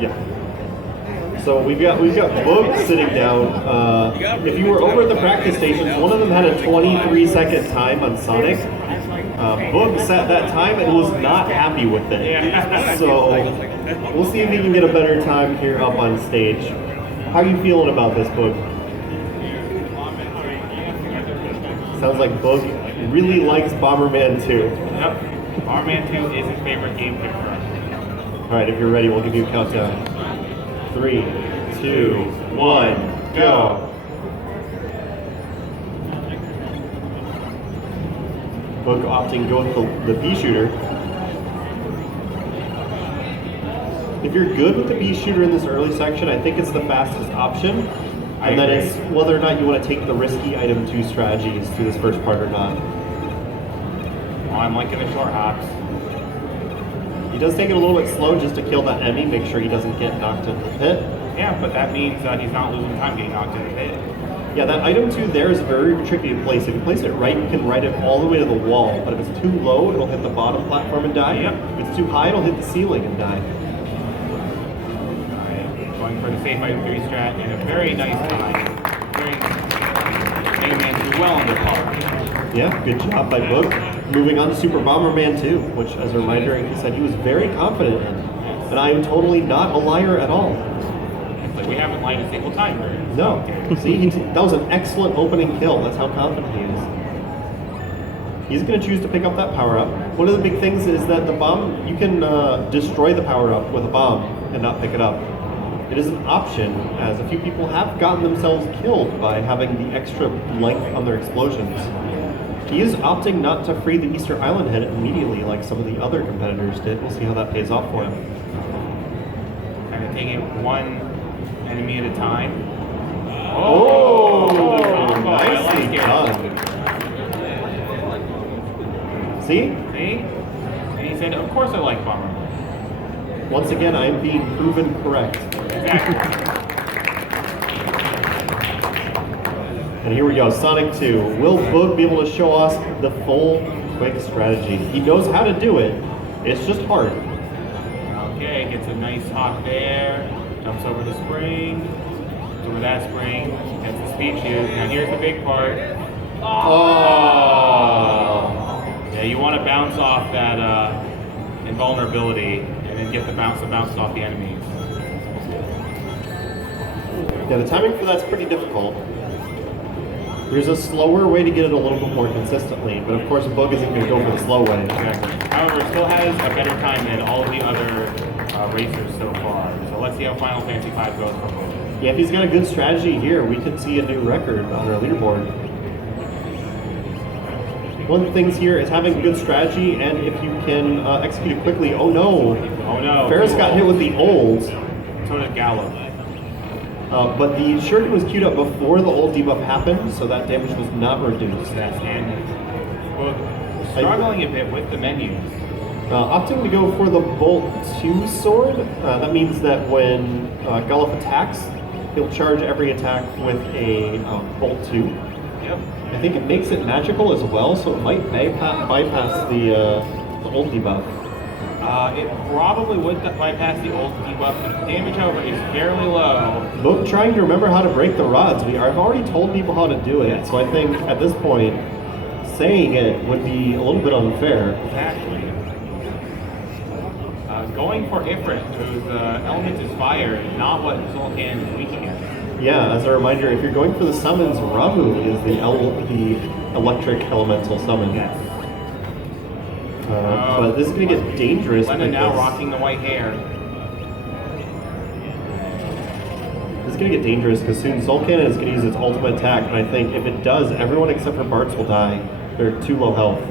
Yeah. So we've got Boog sitting down. If you were over at the practice stations, one of them had a 23-second time on Sonic. Boog set that time and was not happy with it. So we'll see if he can get a better time here up on stage. How are you feeling about this, Boog? Sounds like Boog really likes Bomberman 2. Yep. Bomberman 2 is his favorite game pick for us. Alright, if you're ready, we'll give you a countdown. 3, 2, 1, go! Boog opting to go with the bee shooter. If you're good with the bee shooter in this early section, I think it's the fastest option. And then it's whether or not you want to take the risky item 2 strategies through this first part or not. Well, I'm liking the short hops. He does take it a little bit slow just to kill that enemy, make sure he doesn't get knocked into the pit. Yeah, but that means he's not losing time getting knocked into the pit. Yeah, that item 2 there is very tricky to place. If you place it right, you can ride it all the way to the wall. But if it's too low, it'll hit the bottom platform and die. Yep. If it's too high, it'll hit the ceiling and die. Going for the safe item 3 strat and a very nice time. Megaman 2 well under par. Yeah, good job by Boog. Moving on to Super Bomberman 2, which, as a reminder, he said he was very confident in. And I am totally not a liar at all. It's like we haven't lied a single time. No. See, that was an excellent opening kill. That's how confident he is. He's going to choose to pick up that power-up. One of the big things is that the bomb, you can destroy the power-up with a bomb and not pick it up. It is an option, as a few people have gotten themselves killed by having the extra length on their explosions. He is opting not to free the Easter Island head immediately like some of the other competitors did. We'll see how that pays off for him. Kind of taking one enemy at a time. Oh, nicely done. See? See? And he said, of course I like Bomberman. Once again, I am being proven correct. Exactly. And here we go, Sonic 2. Will Boog be able to show us the full quick strategy? He knows how to do it, it's just hard. Okay, gets a nice hop there, jumps over the spring, jumps over that spring, gets the speed shoot. Now here's the big part. Oh! Yeah, you want to bounce off that invulnerability and then get the bounce off the enemies. Yeah, the timing for that's pretty difficult. There's a slower way to get it a little bit more consistently, but of course Boog isn't going to go for the slow way. Exactly. However, it still has a better time than all of the other racers so far. So let's see how Final Fantasy V goes for Boog. Yeah, if he's got a good strategy here, we could see a new record on our leaderboard. One of the things here is having a good strategy, and if you can execute it quickly. Oh no! Oh no! Ferris got hit with the old. So did Gallo. But the shuriken was queued up before the old debuff happened, so that damage was not reduced. That's handy. Well, struggling a bit with the menus. Opting to go for the Bolt 2 sword. That means that when Gullif attacks, he'll charge every attack with a Bolt 2. Yep. I think it makes it magical as well, so it might bypass the old debuff. It probably would bypass the old debuff, but the damage, however, is fairly low. Boog trying to remember how to break the rods. I've already told people how to do it, so I think at this point, saying it would be a little bit unfair. Exactly. Going for Ifrit, whose element is fire, not what Soul Can is weak against. Yeah, as a reminder, if you're going for the summons, Ramu is the electric elemental summon. Yes. But this is going to get dangerous. Lena now rocking the white hair. This is going to get dangerous because soon Soul Cannon is going to use its ultimate attack, and I think if it does, everyone except for Bartz will die. They're too low health.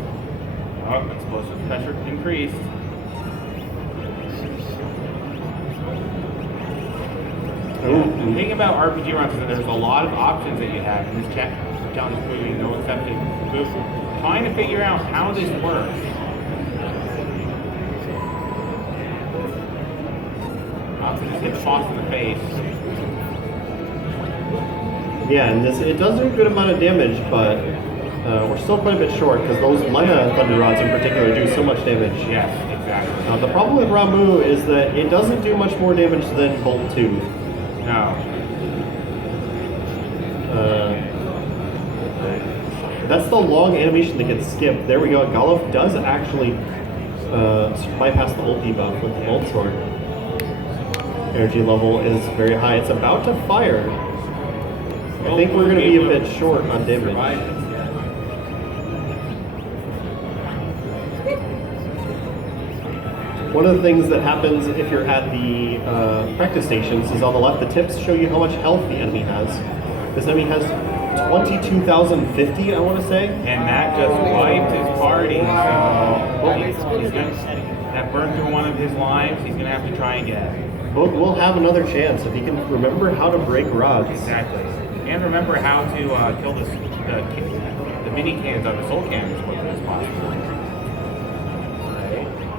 Oh, explosive pressure increased. The thing about RPG runs is that there's a lot of options that you have, and this challenge is proving no exception. So trying to figure out how this works. Obviously just hit the boss in the face. Yeah, and it does do a good amount of damage, but we're still quite a bit short because those Lena Thunder Rods in particular do so much damage. Yes, exactly. Exactly. The problem with Ramu is that it doesn't do much more damage than Bolt 2. No. That's the long animation that gets skipped. There we go. Golov does actually bypass the ult debuff with the Bolt Sword. Energy level is very high. It's about to fire. I think we're going to be a bit short on damage. One of the things that happens if you're at the practice stations is on the left, the tips show you how much health the enemy has. This enemy has 22,050, I want to say. And that just wiped his party. That burned through one of his lives. He's going to have to try again. Boog will have another chance if he can remember how to break rods. Exactly. And remember how to kill the mini cans on the soul can as quickly as possible.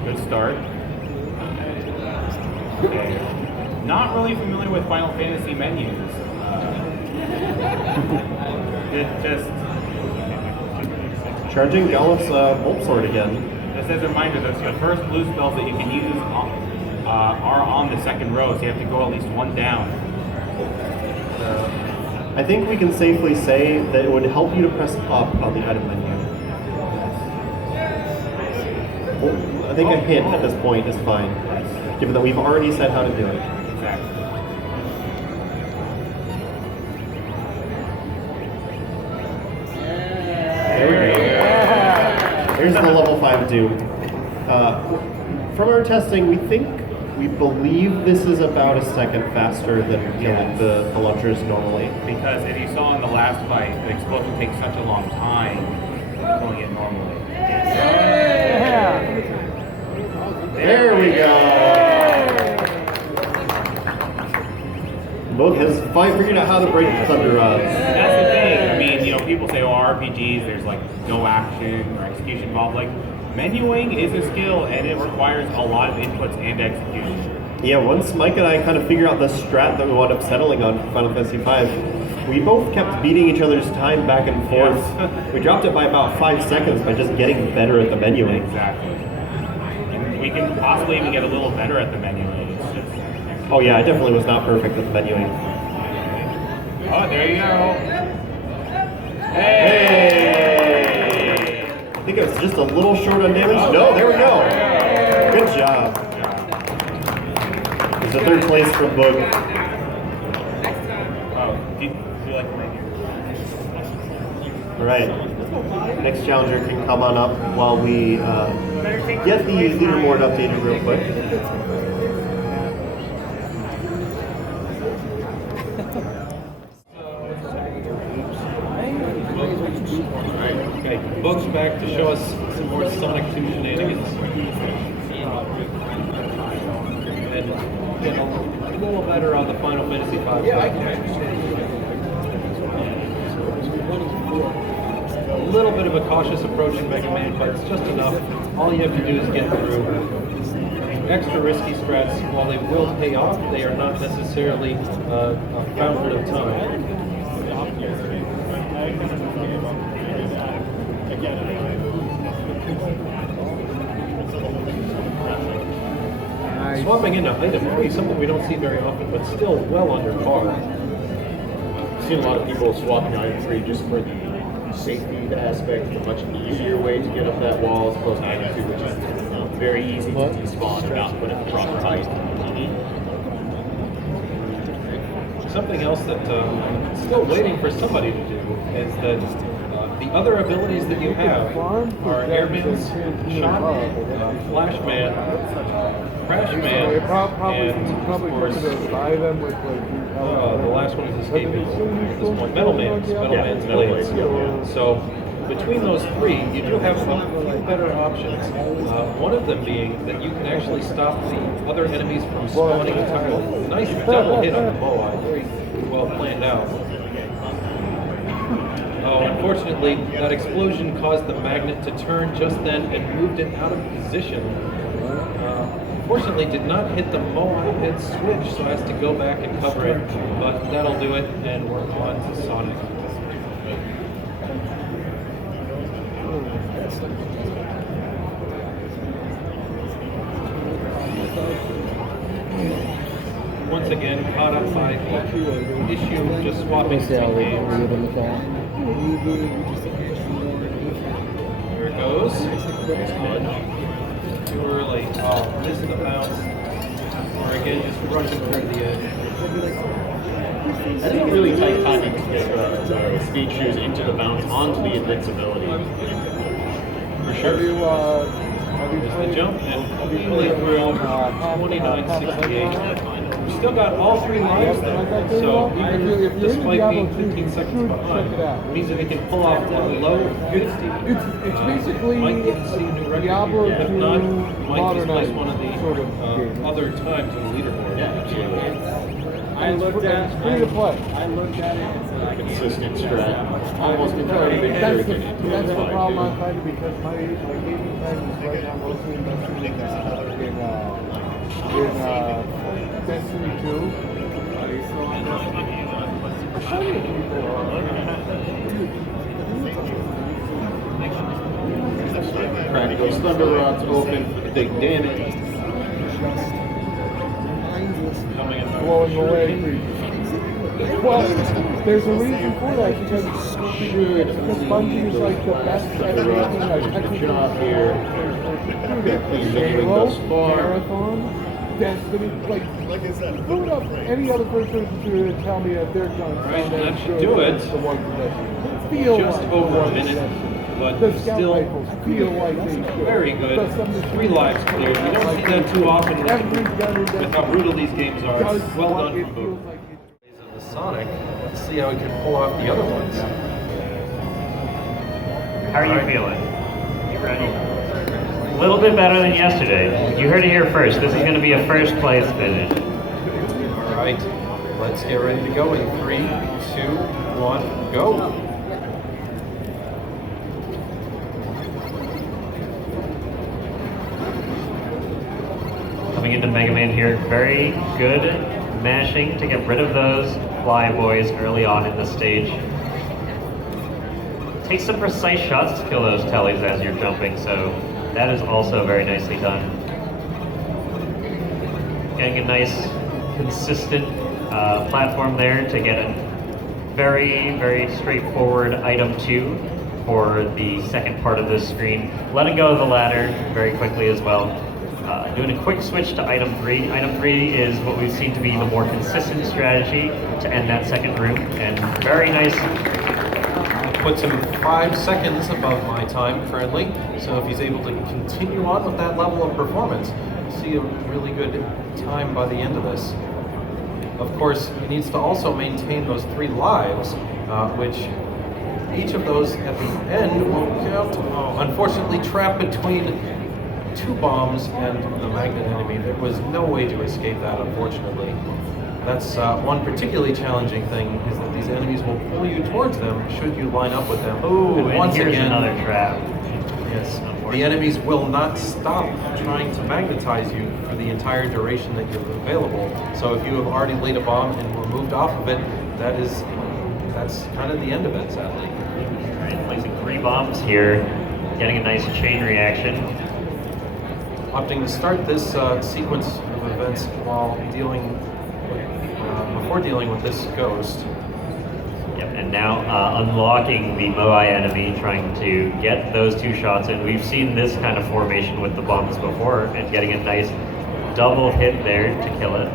Good start. Okay. Not really familiar with Final Fantasy menus. Just charging Golov's Bolt Sword again. Just as a reminder, the first blue spells that you can use are on the second row, so you have to go at least one down. I think we can safely say that it would help you to press up on the item menu. I think a hint at this point is fine, given that we've already said how to do it. Exactly. There we go. Here's the level 5 Doom. From our testing, we believe this is about a second faster than killing the launchers normally. Because if you saw in the last fight, the explosion takes such a long time killing it normally. There we go. Boog has figured out how to break the thunder rods. That's the thing. I mean, people say, RPGs, there's like no action or execution involved. Like, menuing is a skill, and it requires a lot of inputs and execution. Yeah, once Mike and I kind of figure out the strat that we wound up settling on for Final Fantasy V, we both kept beating each other's time back and forth. Yes. We dropped it by about 5 seconds by just getting better at the menuing. Exactly. And we can possibly even get a little better at the menuing. It's just... Oh yeah, I definitely was not perfect at the menuing. Oh, there you go. Hey! I think it was just a little short on damage. No, there we go. Good job. There's a third place for Boog. Oh, do you like the menu? Alright. Next challenger can come on up while we get the leaderboard updated real quick. Okay, Boog's back to show us some more Sonic 2 shenanigans. And get a little better on the Final Fantasy V. Yeah, I can. A little bit of a cautious approach in Megaman, but it's just enough. All you have to do is get through. Extra risky strats, while they will pay off, they are not necessarily a fountain of time. Swapping into item is something we don't see very often, but still well under par. I've seen a lot of people swapping item 3 just for the safety aspect, a much easier way to get up that wall as opposed to item 2, which is very easy to despawn without putting the proper height. Something else that I'm still waiting for somebody to do is that the other abilities that you have are Airman's Shot, Flashman, Crashman, and of course, the last one is escaping at this point, Metalman's Blades. So between those three, you do have a few better options. One of them being that you can actually stop the other enemies from spawning entirely. Nice double hit on the Moai, very well planned out. Oh, unfortunately, that explosion caused the magnet to turn just then and moved it out of position. Fortunately, did not hit the Moai head switch, so I has to go back and cover it, but that'll do it, and we're on to Sonic. once again caught up by the issue of just swapping three games. There it goes. Too early. Oh, missed the bounce. Or again, just rushing through the edge. That's a really tight timing to get the speed shoes into the bounce onto the invincibility. For sure. There's the jump and really through 29.68. We still got all three lives though, so even despite being 15 seconds behind, means that we can pull off the low 50. It's basically might even see a new record. Diablo If not, might just place modernized one of the sort of other times on the leaderboard. Yeah, absolutely. I looked at it. Free to play. I looked at it. It's like Consistent strat. Almost entirely That's arrogant. the problem I'm finding because my gaming time is right now mostly invested in Destiny 2. How many people Crack those thunder rods open for the big damage. blowing away? Well, there's a reason for that because Bungie is like the best at making a technical job here. Halo, Marathon, Destiny, like I said, put up any other person to tell me that they're done. Right, that should do it. The one that feel Just like over a one minute, possession. but The scout still rifles feel like they should. very good. But some machine 3 lives cleared. You don't see that too often Every gun in with how brutal these games are. does Well what done it from feels Boog. like it. The Sonic. Let's see how we can pull off the other ones. How are you feeling? You ready? A little bit better than yesterday. You heard it here first. This is going to be a first place finish. All right, let's get ready to go in 3, 2, 1, go. Coming into Megaman here, very good mashing to get rid of those fly boys early on in the stage. Take some precise shots to kill those tellies as you're jumping, so that is also very nicely done. Getting a nice, consistent platform there to get a very, very straightforward item 2 for the second part of this screen. Letting go of the ladder very quickly as well. Doing a quick switch to item 3. Item 3 is what we've seen to be the more consistent strategy to end that second room, and very nice. Puts him 5 seconds above my time currently, so if he's able to continue on with that level of performance, we'll see a really good time by the end of this. Of course, he needs to also maintain those 3 lives, which each of those at the end will count. Unfortunately, trapped between 2 bombs and the magnet enemy. There was no way to escape that, unfortunately. That's one particularly challenging thing, is that these enemies will pull you towards them should you line up with them. Ooh, and once here's again, another trap. yes, the enemies will not stop trying to magnetize you for the entire duration that you're available. So if you have already laid a bomb and were moved off of it, that's kind of the end of it, sadly. Right, placing 3 bombs here, getting a nice chain reaction. Opting to start this sequence of events while before dealing with this ghost. Yep, and now unlocking the Moai enemy, trying to get those 2 shots in. We've seen this kind of formation with the bombs before, and getting a nice double hit there to kill it.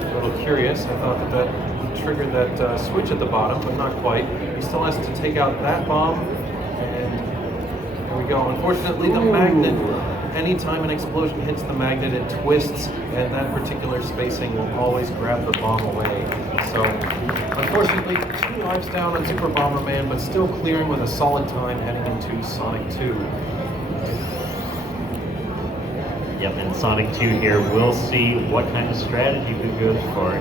A little curious, I thought that triggered that switch at the bottom, but not quite. He still has to take out that bomb, and there we go. Unfortunately, the magnet, anytime an explosion hits the magnet, it twists, and that particular spacing will always grab the bomb away. So, unfortunately, 2 lives down on Super Bomberman, but still clearing with a solid time heading into Sonic 2. Yep, and Sonic 2 here, we'll see what kind of strategy we goes for.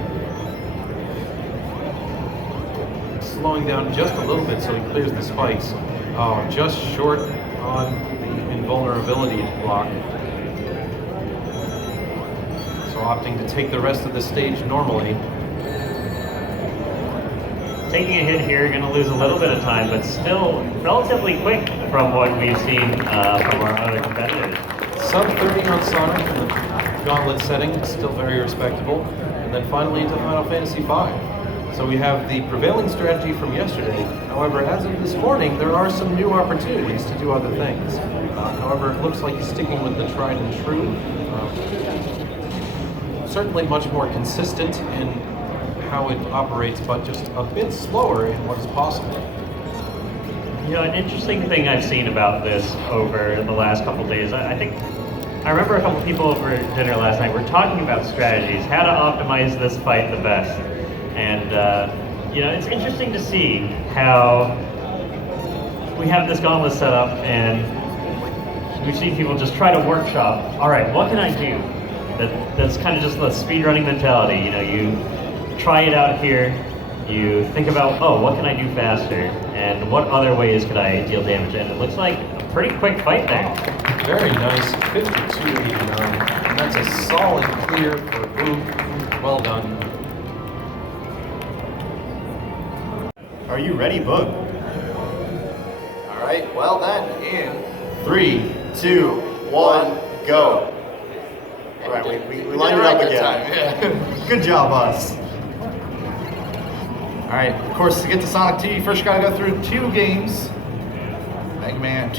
Slowing down just a little bit so he clears the spikes. Just short on the invulnerability block. So opting to take the rest of the stage normally. Taking a hit here, going to lose a little bit of time, but still relatively quick from what we've seen from our other competitors. Sub 30 on Sonic, and Gauntlet setting, still very respectable. And then finally into Final Fantasy V. So we have the prevailing strategy from yesterday. However, as of this morning, there are some new opportunities to do other things. However, it looks like he's sticking with the tried and true. Certainly much more consistent in how it operates, but just a bit slower in what is possible. You know, an interesting thing I've seen about this over the last couple days, I remember a couple people over dinner last night were talking about strategies, how to optimize this fight the best. And, you know, it's interesting to see how we have this gauntlet set up and we've seen people just try to workshop, all right, what can I do? That's kind of just the speedrunning mentality. You know, you try it out here, you think about, oh, what can I do faster? And what other ways could I deal damage? And it looks like a pretty quick fight there. Very nice, 52-89. And that's a solid clear for Boog. Well done. Are you ready, Boog? All right, well then, in 3, 2, 1, go. All right, we lined it up again. Yeah. Good job, us. All right, of course, to get to Sonic 2, you first got to go through 2 games. Megaman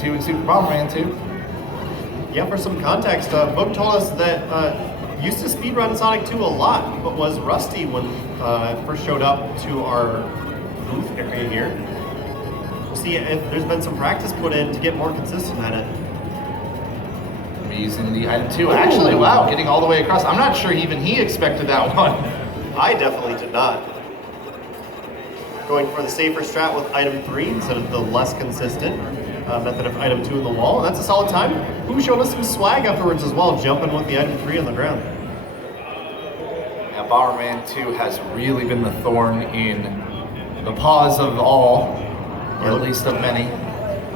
2 and Super Bomberman 2. Yeah, for some context, Boog told us that used to speedrun Sonic 2 a lot, but was rusty when it first showed up to our booth area here. We'll see if there's been some practice put in to get more consistent at it. I'm using the item 2. Actually, wow, getting all the way across. I'm not sure even he expected that one. I definitely did not. Going for the safer strat with item 3 instead of the less consistent method of item 2 in the wall. And that's a solid time. Who showed us some swag afterwards as well, jumping with the item 3 on the ground. Now, Bomberman 2 has really been the thorn in the paws of all, or at least of many.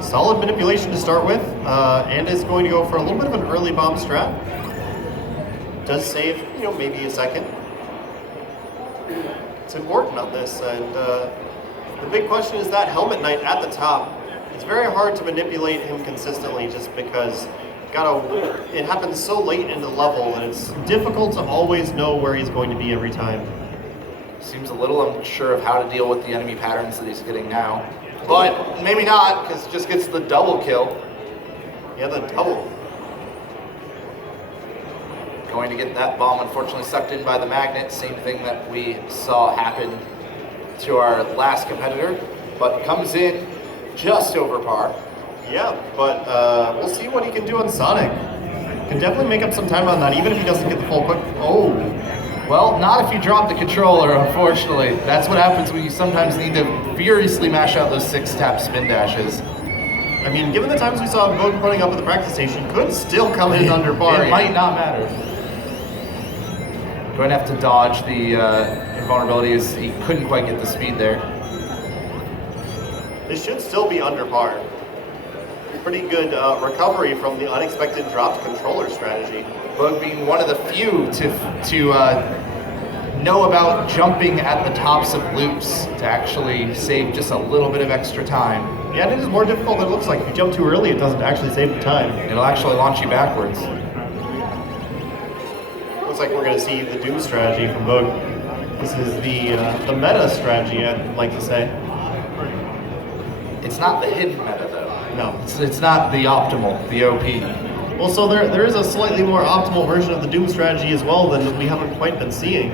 Solid manipulation to start with, and is going to go for a little bit of an early bomb strat. Does save, you know, maybe a second. It's important on this, and the big question is that Helmet Knight at the top. It's very hard to manipulate him consistently just because it happens so late in the level that it's difficult to always know where he's going to be every time. Seems a little unsure of how to deal with the enemy patterns that he's getting now. But maybe not, because just gets the double kill. Yeah, the double. Going to get that bomb unfortunately sucked in by the magnet. Same thing that we saw happen to our last competitor. But comes in just over par. Yeah, but we'll see what he can do on Sonic. Can definitely make up some time on that, even if he doesn't get the full quick. Oh. Well, not if you drop the controller, unfortunately. That's what happens when you sometimes need to furiously mash out those 6-tap spin dashes. I mean, given the times we saw Boog putting up at the practice station, could still come in under par. It might not matter. Going to have to dodge the invulnerability as he couldn't quite get the speed there. This should still be under par. Pretty good recovery from the unexpected dropped controller strategy. Boog being one of the few to know about jumping at the tops of loops to actually save just a little bit of extra time. Yeah, and it is more difficult than it looks like. If you jump too early, it doesn't actually save the time. It'll actually launch you backwards. Looks like we're going to see the Doom strategy from Boog. This is the meta strategy, I'd like to say. It's not the hidden meta, though. No. It's not the optimal, the OP. Well, so there is a slightly more optimal version of the Doom strategy as well that we haven't quite been seeing.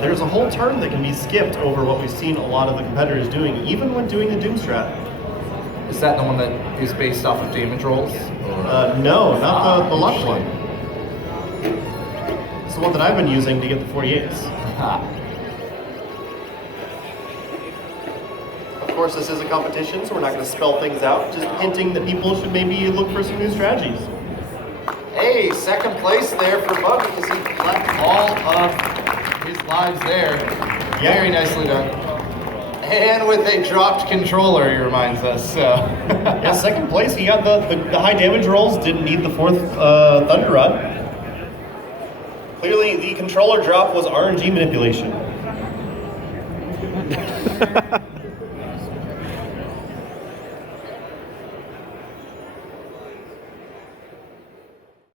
There's a whole turn that can be skipped over what we've seen a lot of the competitors doing, even when doing the Doom strat. Is that the one that is based off of damage rolls? No, not the left one. It's the one that I've been using to get the 48s. Of course, this is a competition, so we're not going to spell things out, just hinting that people should maybe look for some new strategies. Hey, second place there for Boog because he left all of his lives there. Yeah. Very nicely done. And with a dropped controller, he reminds us. So. Yeah, second place. He got the high damage rolls, didn't need the fourth Thunder Rod. Clearly, the controller drop was RNG manipulation.